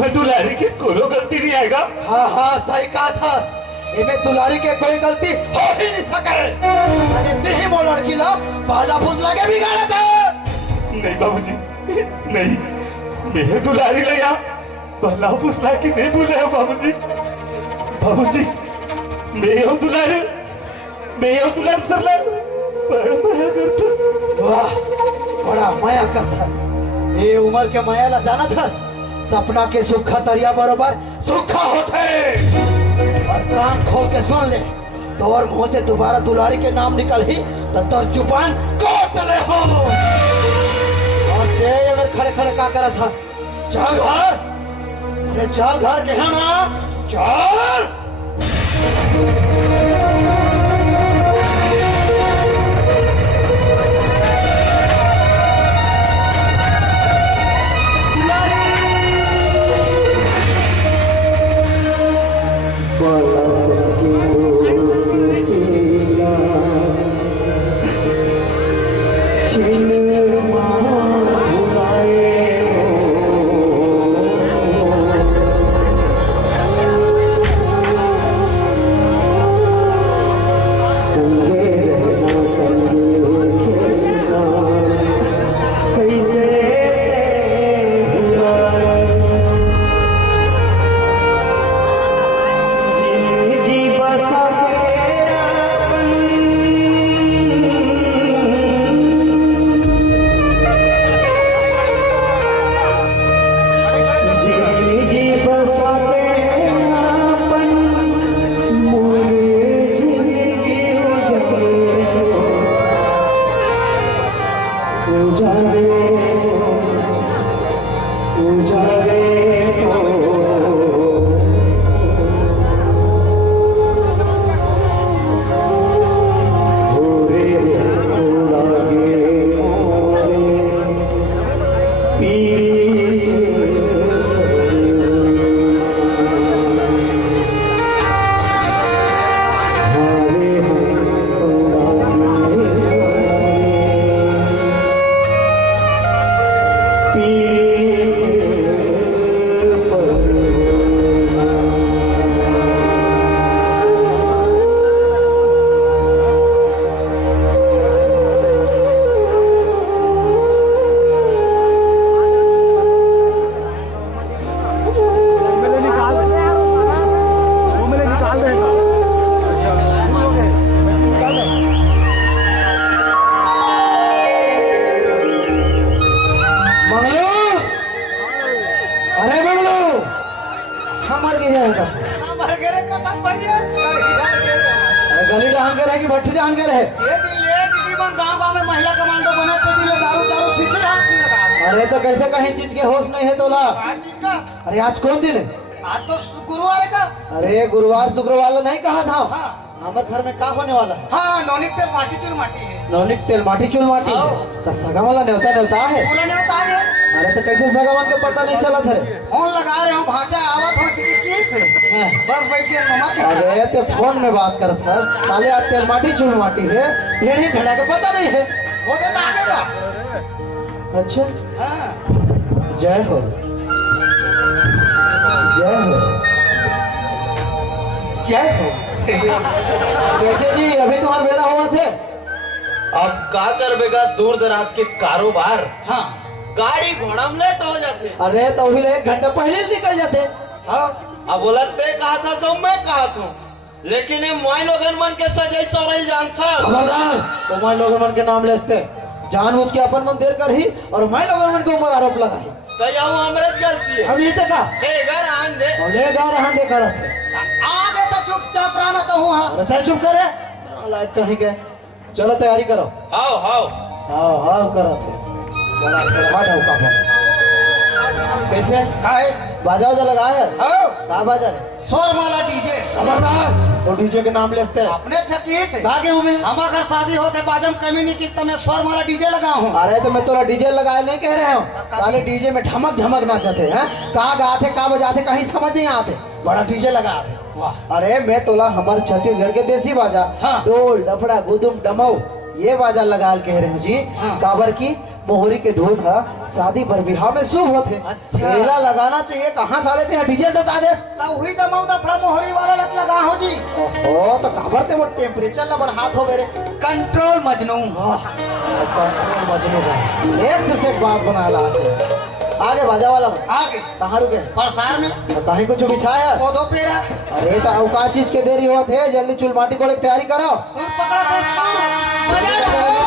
मैं दुलारी की कोनो गलती नहीं आएगा। हाँ हाँ सही कहा था। इमे दुलारी के कोई गलती हो ही नहीं सके। अरे तेही मो लड़की ला पहला फुसला के बिगाड़ा था। नहीं बाबूजी, नहीं, मैं दुलारी ले आ पहला फुसला की नहीं भूले हो बाबूजी। बाबूजी मैं हूँ दुलारी सर बड़ा माया करता। वाह बड़ा माया करथस। ये उम्र के माया ला जाना थस। सपना के सुखा तरिया बरोबर सुखा होते। और कान खोल के सुन ले, तोर मुंह से दोबारा दुलारी के नाम निकल ही तो तोर जुबान काट ले हो। और ते अगर खड़े खड़े का करत हस, चल घर। अरे चल घर के है ना, चल। अरे तो कैसे कहीं चीज के होश नहीं है तोला? अरे आज कौन दिन है? आज तो गुरुवार का। अरे गुरुवार शुक्रवार नहीं कहा था। हाँ। हमारे घर में क्या होने वाला है? हाँ नौनिक तेल माटी चूल माटी है। नौनिक तेल माटी चूल माटी तो सगा वाला न्योता है। पूरा न्योता है। अरे तो कैसे सगा वाला के पता नहीं चला था? फोन लगा रहे हो भाजा आवत हो से बस बैठ के ममा। अरे तो फोन में बात करता है ताले आज तेल माटी चूल माटी है ढेरी ढेड़ा के पता नहीं है। वो तो आगेगा। अच्छा हाँ जय हो जय हो जय हो। कैसे जी अभी तुम्हारा बेरा हुआ थे? अब का करबेगा दूर दराज के कारोबार। हाँ गाड़ी घोड़ा में लेट हो जाते। अरे तो भी 1 घंटा पहले निकल जाते। हाँ अब बोलते कहा था सब मैं कहा था, लेकिन ये मोबाइल लोगन मन के सजाई सौरल जान था। खबरदार तुम्हारे लोगन मन के नाम लेते जानबूझ के अपन मन देर कर ही और मैं लोगन मन के ऊपर आरोप लगाई। तो यह हमरे गलती है। हम नहीं देखा ए घर आन दे ले गा रहा देखा रहते। आगे तो चुपचाप रहना तो हूँ। हाँ अरे तय चुप करे लायक कहीं गए। चलो तैयारी करो। हाओ हाओ हाँ हाँ करो थे बड़ा कड़वा ढौका पर कैसे खाए बाजा वाजा लगाया है? हाँ कहाँ बाजा? शोर माला डीजे। खबरदार वो डीजे के नाम लेते हैं। अपने छती से कहाँ के हूँ हमारे घर शादी होते बाजम कमी नहीं की तो मैं शोर माला डीजे लगा हूँ। अरे तो मैं तोरा डीजे लगाए नहीं कह रहे हूँ। पहले डीजे में ढमक ढमक नाचते हैं। कहाँ गाते कहाँ बजाते कहीं समझ नहीं आते। बड़ा डीजे लगा। वाह अरे मैं तोला हमारे छत्तीसगढ़ के देसी बाजा हाँ। ढोल डफड़ा गुदुम डमऊ ये बाजा लगा कह रहे हूँ जी। हाँ। काबर की मोहरी के धूल था शादी पर विवाह में शुभ होते। अच्छा। मेला लगाना चाहिए, कहाँ साले थे डीजे बता दे। तो वही तो मौदा फड़ा मोहरी वाला लत लगा हो जी। ओहो तो काबर ते वो टेम्परेचर ना बढ़ात हो मेरे। कंट्रोल मजनू। मजनू का एक से एक बात बना ला आगे बाजा वाला आगे कहाँ रुके प्रसार में कहीं कुछ बिछाया। पौधों पेरा अरे तो का चीज के देरी होत है, जल्दी चुल माटी को तैयारी करो। सुर पकड़ा तो सुर बजा रहा।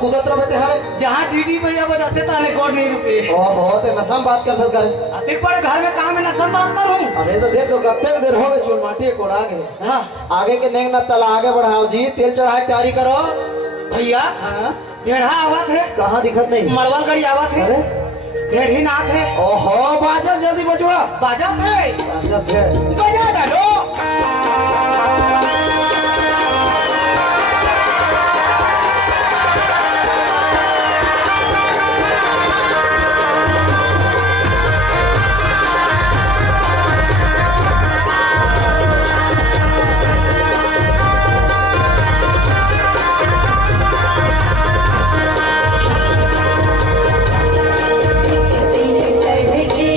कूदत रहे हरे जहाँ डीडी भैया बजाते था रिकॉर्ड नहीं रुके। ओ बहुत है नशा बात करते कर। देख पड़े घर में काम है ना सब बात करूं। अरे तो देख तो कब देर हो गए चुल माटी कोड़ा गए। हाँ आगे के नेंग ना तला आगे बढ़ाओ जी, तेल चढ़ाए तैयारी करो भैया। हाँ ढेढ़ा आवत है कहाँ दिखत नहीं। मड़वल गड़ी आवत है। अरे ढेढ़ी नाथ है। ओहो बाजा जल्दी बजवा बाजत है बाजा है। बजा डालो। चढ़ के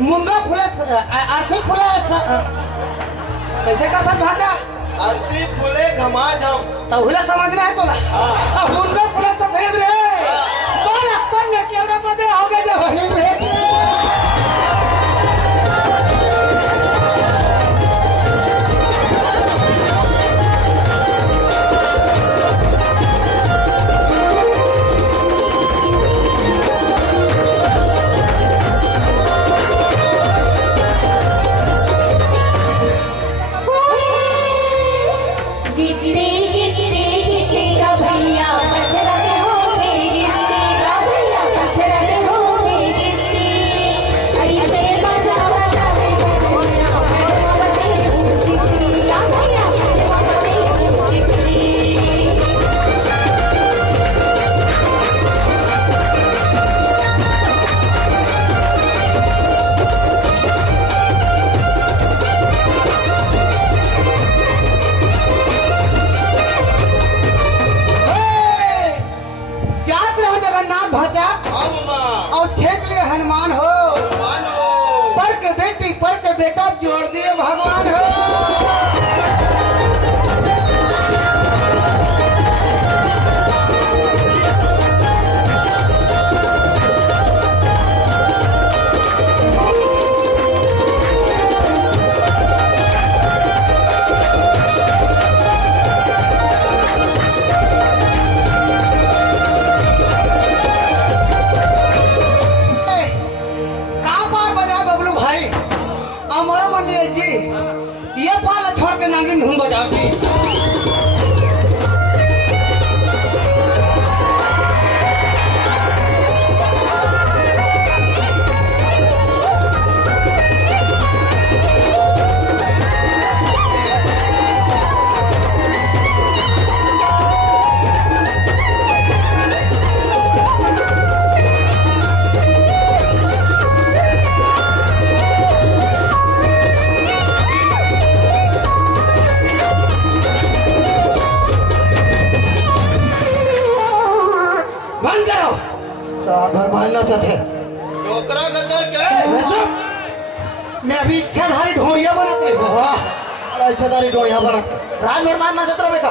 मुंगा फूले आरसी फूले कैसे का था भाजा अर्सी फूले घमा जाऊं तो हुला समझ रहा है तो ना अब मुंगा फूले तो भेद रे बोल अपन ने केवरा मजे हो गए जब वही भेद हनुमान हो पर के बेटी पर के बेटा जोड़ दिए भगवान हो ये पाला छोड़ के नागिन धुन बजाओ जी भरमालना चाहते डोकरा गदर के मैं अभी इच्छाधारी ढोड़िया बनाते इच्छाधारी ढोड़िया बना रात भर मारना चाहते हो बेटा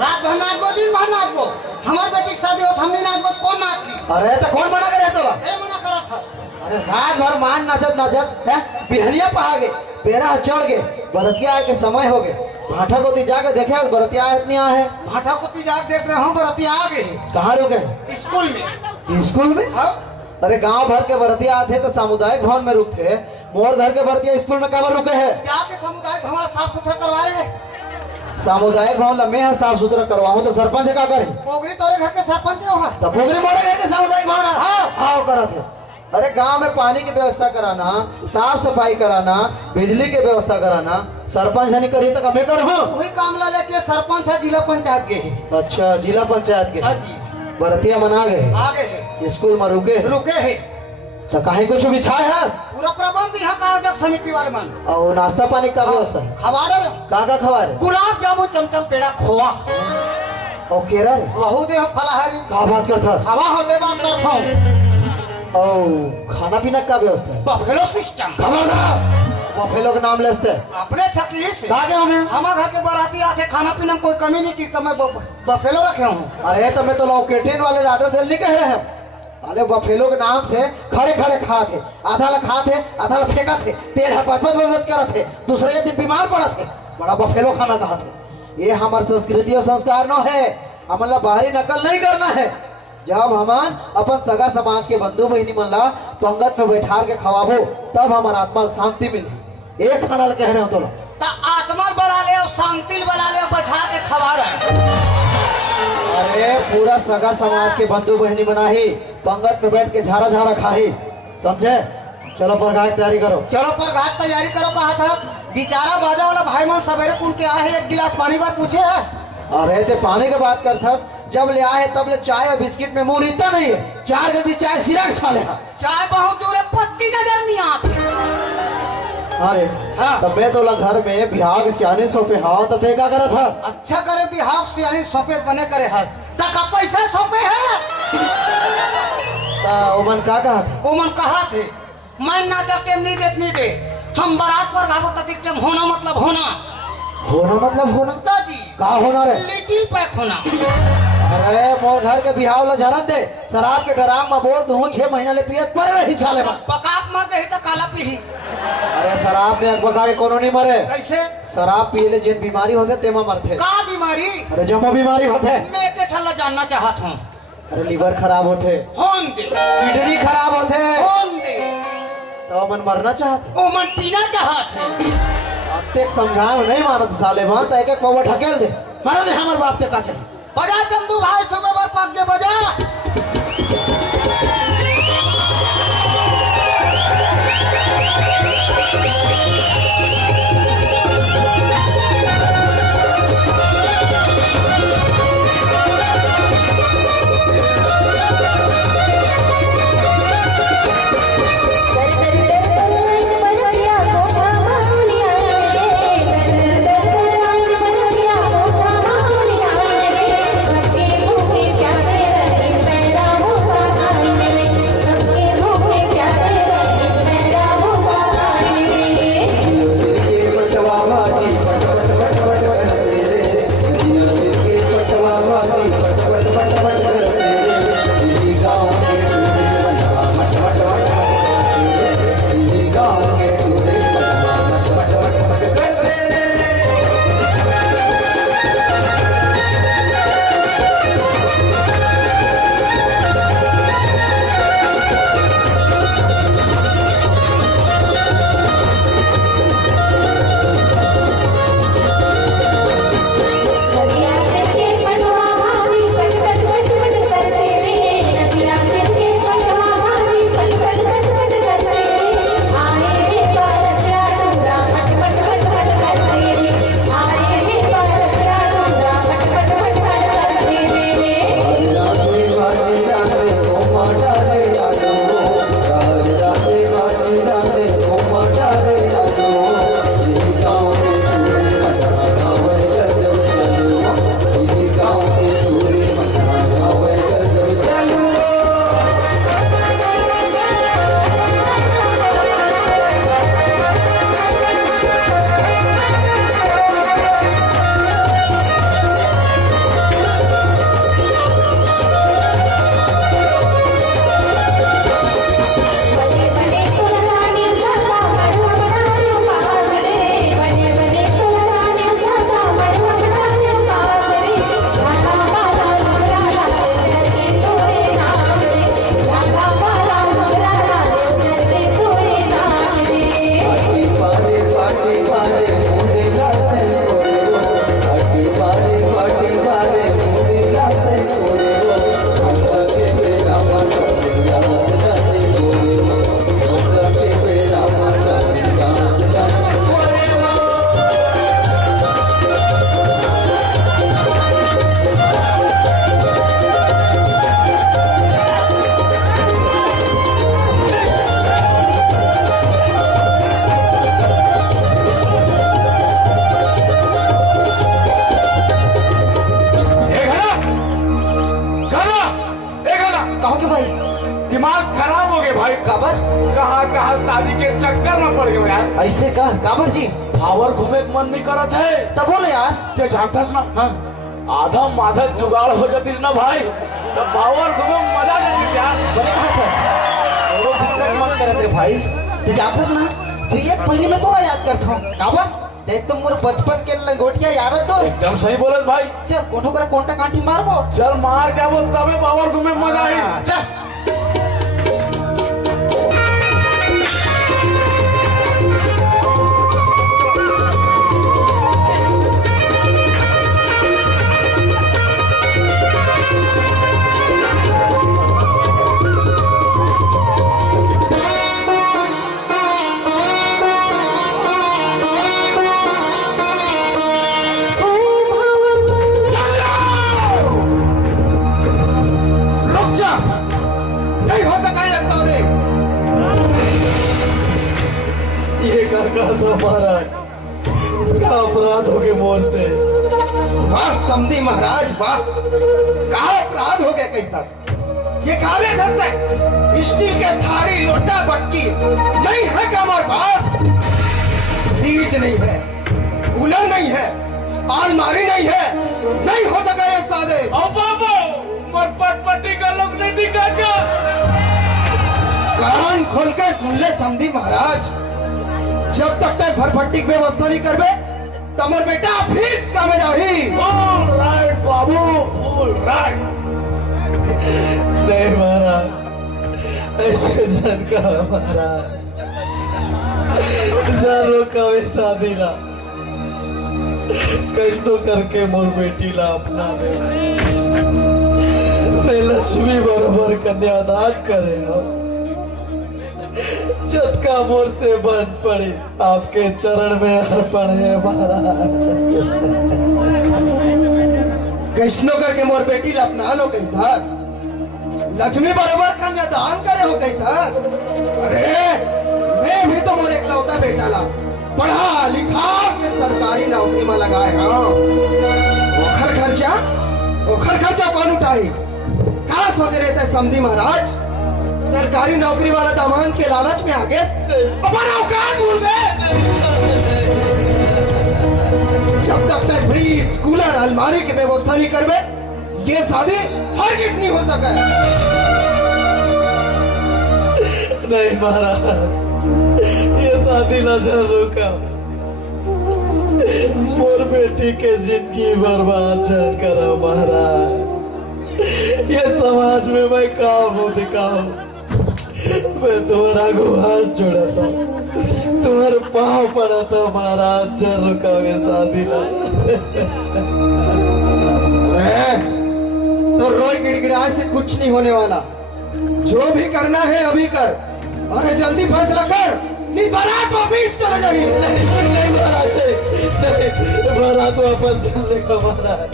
रात भर नाच गो दिन भर नाच गो हमारे बेटी की शादी हो हमने नाच गो कौन नाच ली अरे तो कौन मना करे तो ए मना करा था अरे रात भर मान नाचत है बिहनिया पहा गए पेरा चढ़ गए बरतिया आए के समय हो गए भाटा को जाके देखे बरतिया इतनी है भाटा को जाके देख रहे हो बरतिया आ गए कहाँ रुके स्कूल में स्कूल में अरे गांव भर के बरतिया आते तो सामुदायिक भवन में रुकते मोर घर के बरतिया स्कूल में कब रुके हैं जाके सामुदायिक भवन साफ सुथरा करवा रहे हैं सामुदायिक भवन मैं साफ सुथरा करवाऊं तो सरपंच क्या करे पोगरी तोरे घर के सरपंच हो तो पोगरी मोरे घर के सामुदायिक भवन हाँ करा थे अरे गांव में पानी की व्यवस्था कराना साफ सफाई कराना बिजली की व्यवस्था कराना सरपंच नहीं करी तो कमे कर वही काम ला लेके सरपंच है जिला पंचायत के अच्छा जिला पंचायत के बरतिया मना गए आ गए स्कूल में रुके है तो कहीं कुछ बिछाए है पूरा प्रबंध यहाँ का आयोजक समिति वाले मन और नाश्ता पानी का व्यवस्था खवाड़े का खवा रहे गुलाब जामुन चमचम पेड़ा खोआ और केरा बहुत दे फलाहारी का बात करता खवा हो दे बात करता हूँ खाना पीना का व्यवस्था है बफेलो सिस्टम खबरदार बफेलो का नाम लेते अपने छकली से हमें हमारे घर के बाराती आके खाना पीना में कोई कमी नहीं की तो मैं बफेलो रखे हूँ अरे तो मैं तो लॉकेटिन वाले ऑर्डर दे नहीं कह रहे हैं अरे बफेलो के नाम से खड़े खड़े खा थे आधा ला खा थे आधा ला फेंका थे तेल हपत कर थे दूसरे दिन बीमार पड़ा थे बड़ा बफेलो खाना कहा थे ये हमारे संस्कृति और संस्कार न है हमारा बाहरी नकल नहीं करना है जब हमान अपन सगा समाज के बंधु बहनी मन ला पंगत में बैठा के खवाबो तब हमारा आत्मा शांति मिले एक खाना कह रहे हो तो आत्मा बना ले और शांति बना ले बैठा के खवा रहे अरे पूरा सगा समाज के बंधु बहनी बना ही पंगत में बैठ के झारा झारा खाही समझे चलो परघाट की तैयारी करो चलो परघाट तैयारी करो कहा था बेचारा बाजा वाला भाई मान सवेरे कुल के आए एक गिलास पानी बार पूछे है अरे ते पानी के बात करता जब ले आए तब ले चाय और बिस्किट में मुंह रीता नहीं है 4 गदी चाय सिरक खा ले चाय बहुत दूर है पत्ती नजर नहीं आती अरे तब मैं तो घर में बिहार सियाने सोपे हाँ तो देखा करा था अच्छा करे बिहार सियाने सोपे बने करे है तक पैसा सोपे है ओमन का कहा ओमन कहा थे मैं ना जाके नहीं दे हम बारात पर भागो तक टिकटम होना मतलब होना होना मतलब होना दादी का होना रे लिटिल पैक होना। अरे मोर घर के बिहाव ला जानत दे शराब के डराम में बोल दूं 6 महीना ले पियत पर रही साले में पकाक मर गई तो काला पीही। अरे शराब में अकबका के कोनो नहीं मरे कैसे शराब पिए ले जिन बीमारी होते तेमा मरते का बीमारी अरे जमो बीमारी होते मैं के ठल्ला जानना चाहत हूँ। अरे लीवर खराब होते होन दे किडनी खराब होते होन दे तो मन मरना चाहते ओ मन पीना चाहत है। अत्ते समझाओ नहीं मानत साले मान तो एक पवा ढकेल दे मार दे हमर बाप के का चल बजा चंदू भाई सुबह बार पक के बजा। शादी के चक्कर में पड़ गए यार। ऐसे का काबर जी भावर घूमे के मन नहीं करत है तब बोले यार ते जानतास ना। हाँ आधा माधा जुगाड़ हो जातीस ना भाई तो भावर घूमे में मजा नहीं यार। बने कहा था वो दिक्कत मत करे थे भाई ते जानते ना फिर एक महीने में तो याद करता हूँ काबर देख तुम मोर बचपन के लंगोटिया यार दोस्त एकदम सही बोलत भाई। चल कोठो कर कोंटा कांटी मारबो चल मार क्या बोल तबे भावर घूमे में मजा आई। चल महाराज क्या अपराध हो गए मोर से। वाह समधी महाराज वाह, कहा अपराध हो गया कहीं तस ये काले धस्ते स्टील के थारी लोटा बटकी नहीं है क्या हमारे पास? फ्रिज नहीं है, कूलर नहीं है, अलमारी नहीं है, नहीं हो सका ये सादे। ओ बाबा मर पटपटी का लोग नहीं दिखा क्या? कान खोल के सुन ले समधी महाराज, जब तक ते फटफटी की व्यवस्था नहीं करबे तमर बेटा फीस का में जाही। ऑल राइट बाबू, ऑल राइट। नहीं महाराज, ऐसे जन का महाराज जानो कवे शादी ला कैसो करके मोर बेटी ला अपना मैं लक्ष्मी बरोबर कन्यादान करे हो। चटका मोर से बन पड़ी, आपके चरण में अर्पण है महाराज। कैसनो करके मोर बेटी ला अपना लो कहीं धास, लक्ष्मी बराबर कन्यादान करे हो कहीं धास। अरे मैं भी तो मोर इकलौता बेटा ला पढ़ा लिखा के सरकारी नौकरी में लगाए। हाँ ओखर खर्चा कौन उठाई? क्या सोचे रहते समधी महाराज? सरकारी नौकरी वाला दामाद के लालच में आगे अपना औकात भूल गए। जब तक तक फ्रिज कूलर अलमारी की व्यवस्था नहीं करबे ये शादी हर किस नहीं हो सके। नहीं महाराज, ये शादी नजर रुका, मोर बेटी के जिंदगी बर्बाद जल करो महाराज। ये समाज में मैं काम हूँ दिखाऊं, मैं तुम्हारा गुहार जोड़ता हूँ, तुम्हारे पाँव पड़ता हूँ महाराज, जल रुका ये शादी ला। तो रोई गिड़गिड़ाए से कुछ नहीं होने वाला, जो भी करना है अभी कर। अरे जल्दी फैसला कर, नहीं बारात वापिस चले जाइए। नहीं बारात वापस जाने का महाराज,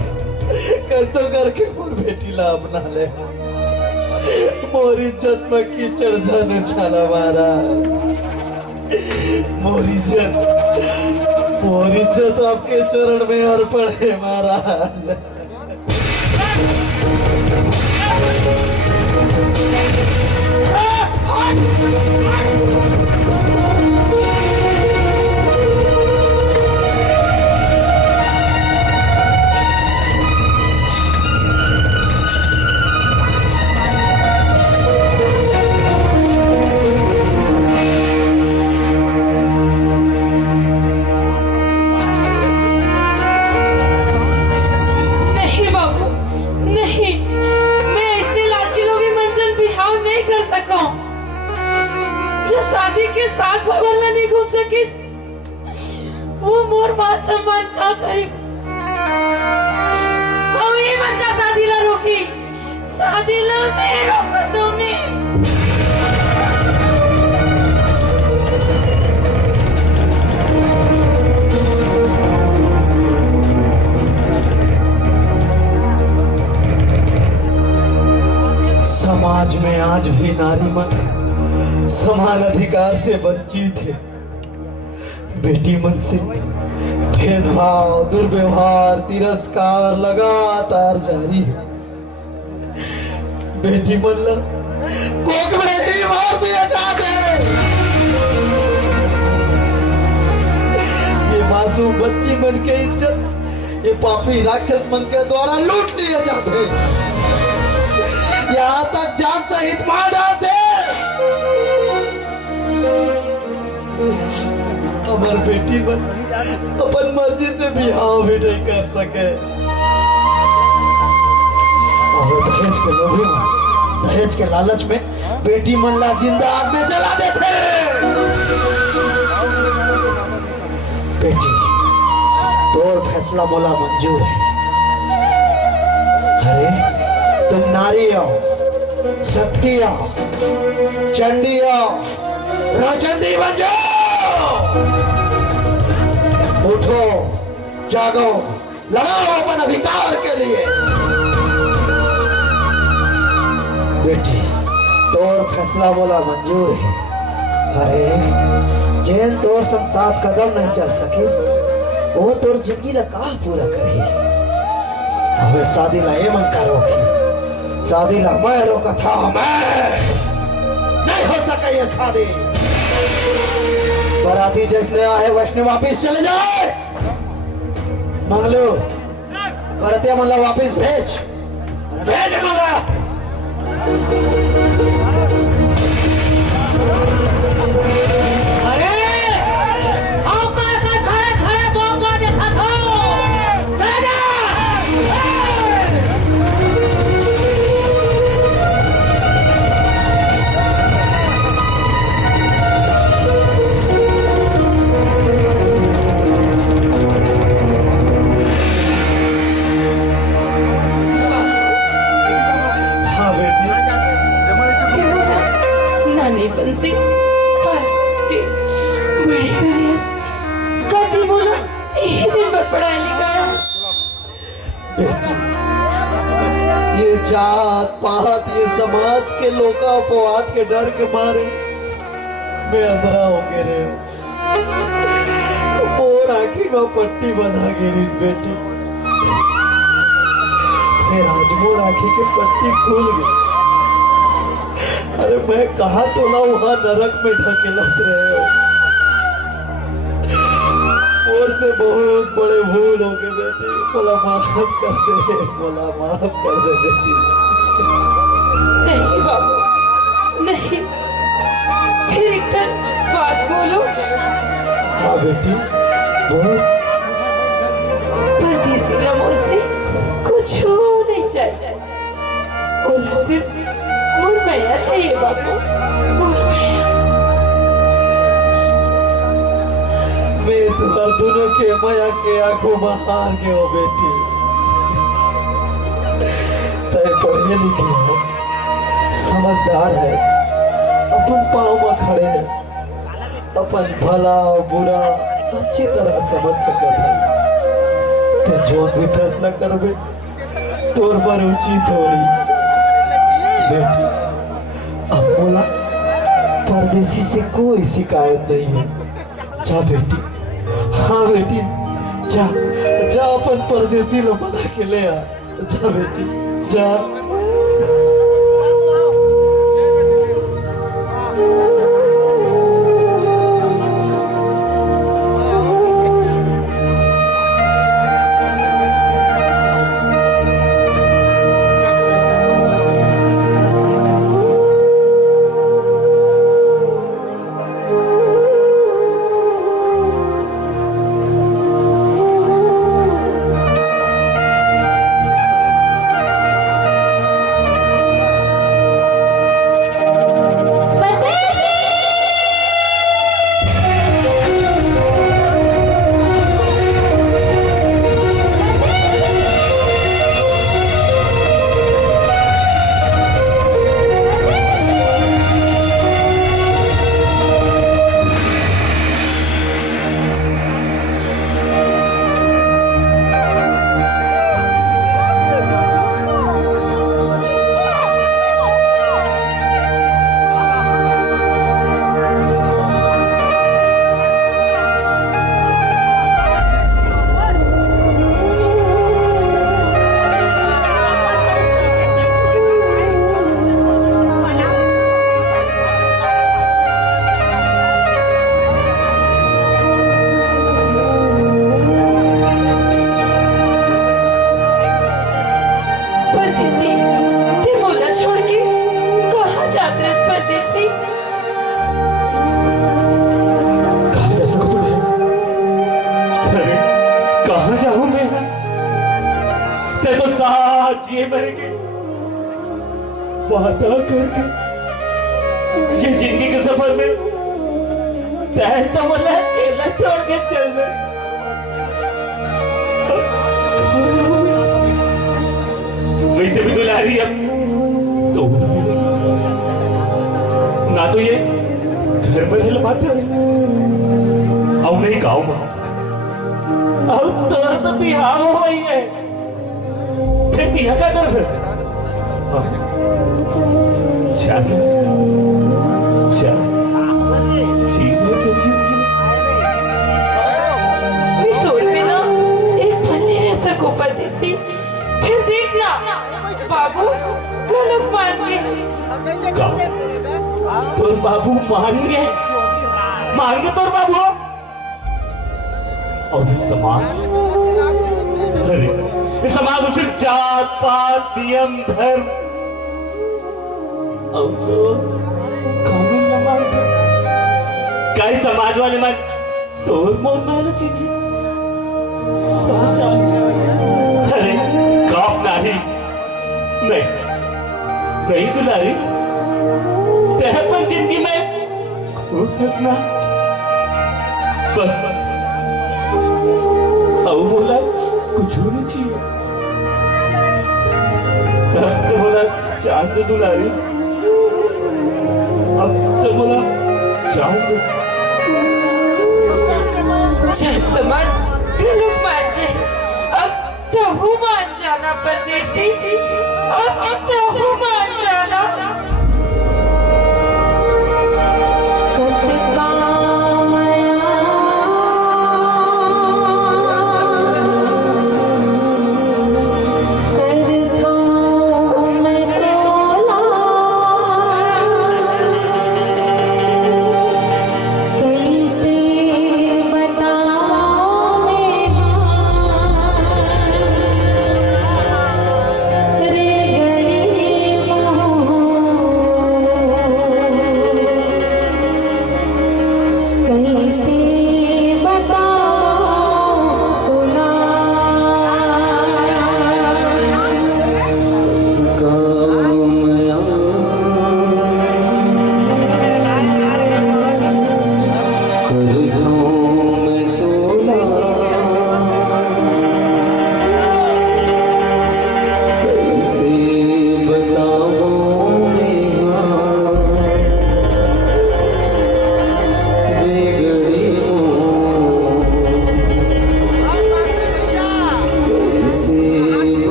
कैसो करके मोर बेटी ला अपना ले, मोर इज्जत में कीचड़ जाने चला महाराज। मोर इज्जत आपके चरण में अर्पण है महाराज। साथ भवन नहीं घूम सकी, वो मोर मान सम्मान का करीब ये बच्चा शादी ला रोकी, शादी ला मैं रोक दूंगी। समाज में आज भी नारी मन समान अधिकार से वंचित है। बेटी मन से भेदभाव, दुर्व्यवहार, तिरस्कार लगातार जारी है। बेटी मन ला कोक में ही मार दिया जाते हैं। ये मासूम बच्ची मन के इज्जत ये पापी राक्षस मन के द्वारा लूट लिए जाते हैं। यहाँ तक जान सहित मार डालते। हमार बेटी बन अपन मर्जी से बिहाव भी नहीं कर सके। दहेज के लोभी में, दहेज के लालच में बेटी मल्ला जिंदा आग में जला देते। बेटी तोर फैसला मोला मंजूर है। अरे तुम नारी हो, शक्ति हो, चंडी हो, राचंडी बन जाओ। उठो, जागो, लड़ाओ अपन अधिकार के लिए। बेटी तोर फैसला बोला मंजूर है। अरे जैन तोर संग 7 कदम नहीं चल सकिस, वो तोर जिंदगी ला का पूरा करी। हमें शादी ला मन करोगी, शादी ला मैं रोका था, मैं नहीं हो सका ये शादी। बराती जैसे आए वैष्णव वापिस चले जाए। मंगलू बरातिया मला वापिस भेज, भेज मला। अरे औकात में खड़े खड़े बोंगा देखा था, चले जा। नानी बंसी पार्टी बड़ी करियस साथी बोलो ये दिन भर पढ़ाई लिखाया। ये जात पात ये समाज के लोका अपवाद के डर के मारे मैं अंधरा हो के रहे और आखिर में पट्टी बंधा गिरी इस बेटी। फिर आज मोर आखिर के पट्टी खुल गई। अरे मैं कहा तो ना वहां नरक में ढकेलत रहे हो। और से बहुत बड़े भूल हो गए बेटी, बोला माफ कर दे, बोला माफ कर दे बेटी। नहीं बाबू नहीं, फिर एक बात बोलो। हाँ बेटी बोलो। परदेसी रमोर से कुछ हो नहीं चाहिए, बोला सिर्फ मुरमैया चाहिए बाबू, मुरमैया। मैं तुम्हार दोनों के माया के आंखों में हार गए हो बेटी। तय पढ़े लिखे है, समझदार है, अपन पाँव में खड़े है, अपन भला बुरा अच्छी तरह समझ सकते है। तो जो भी फैसला करबे तोर पर उचित होई बेटी। अब बोला परदेसी से कोई शिकायत नहीं है। जा बेटी, हाँ बेटी जा, जा अपन परदेसी लोग बना के ले आ। जा बेटी जा। आज ये मरेंगे वादा करके ये जिंदगी के सफर में तय तो मला अकेला छोड़ के चल गए। वैसे भी दुलारी अब तो ना तो ये घर में हिल पाते और नहीं गाँव में और तोर तो बिहार हो गई है फिर बिहार का कर चल चल परदेसी फिर देखना बाबू घर तोर बाबू मारेंगे तोर बाबू। और इस समाज, अरे इस समाज में सिर्फ जात पात नियम धर्म और तो कानून न मानते। कई समाज वाले मन तोर मोन में चाहिए। अरे काप नहीं दुलारी, तेरे पर जिंदगी में खूब हंसना बस। अब बोला कुछ नहीं चाहिए। अब तो बोला चांद दुलारी, अब तो बोला चांद। चल समझ लोग मान जाए। अब तो मान जाना परदेसी, अब तो मान जाना।